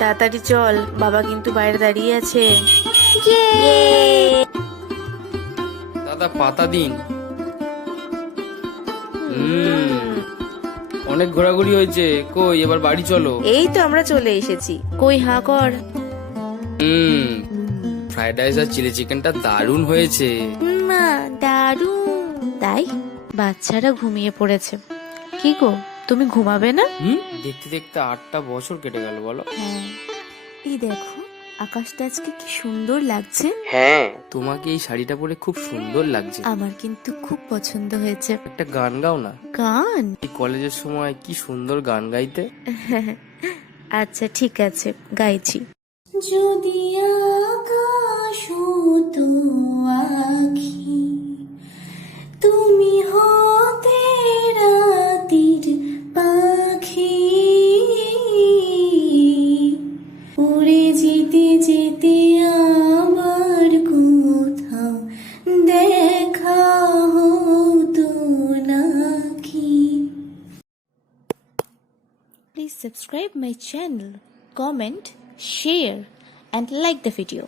তাড়াতাড়ি চল, বাবা কিন্তু বাইরে দাঁড়িয়ে আছে। দাদা পাতা দিন। অনেক ঘোরাঘুরি হয়েছে, কই এবার বাড়ি চলো। এই তো আমরা চলে এসেছি। কই হাঁ কর। ফ্রাইড রাইস আর চিলি চিকেনটা দারুণ হয়েছে। মা দারুণ। তাই বাচ্চারা ঘুমিয়ে পড়েছে। কি গো, তুমি ঘুমাবে না? দেখতে দেখতে 8টা বছর কেটে গেল বলো। হ্যাঁ, এই দেখো আকাশটা আজকে কি সুন্দর লাগছে। হ্যাঁ, তোমাকে এই শাড়িটা পরে খুব সুন্দর লাগছে। আমার কিন্তু খুব পছন্দ হয়েছে। একটা গান গাও না। গান? এই কলেজের সময় কি সুন্দর গান গাইতে। আচ্ছা ঠিক আছে, গাইছি। যদি আকাশ হতো আঁখি, তুমি হতে রাতের পাখি, উড়ে যেতে যেতে আবার কোথাও দেখা হতো নাকি। Please subscribe my channel, comment, share and like the video.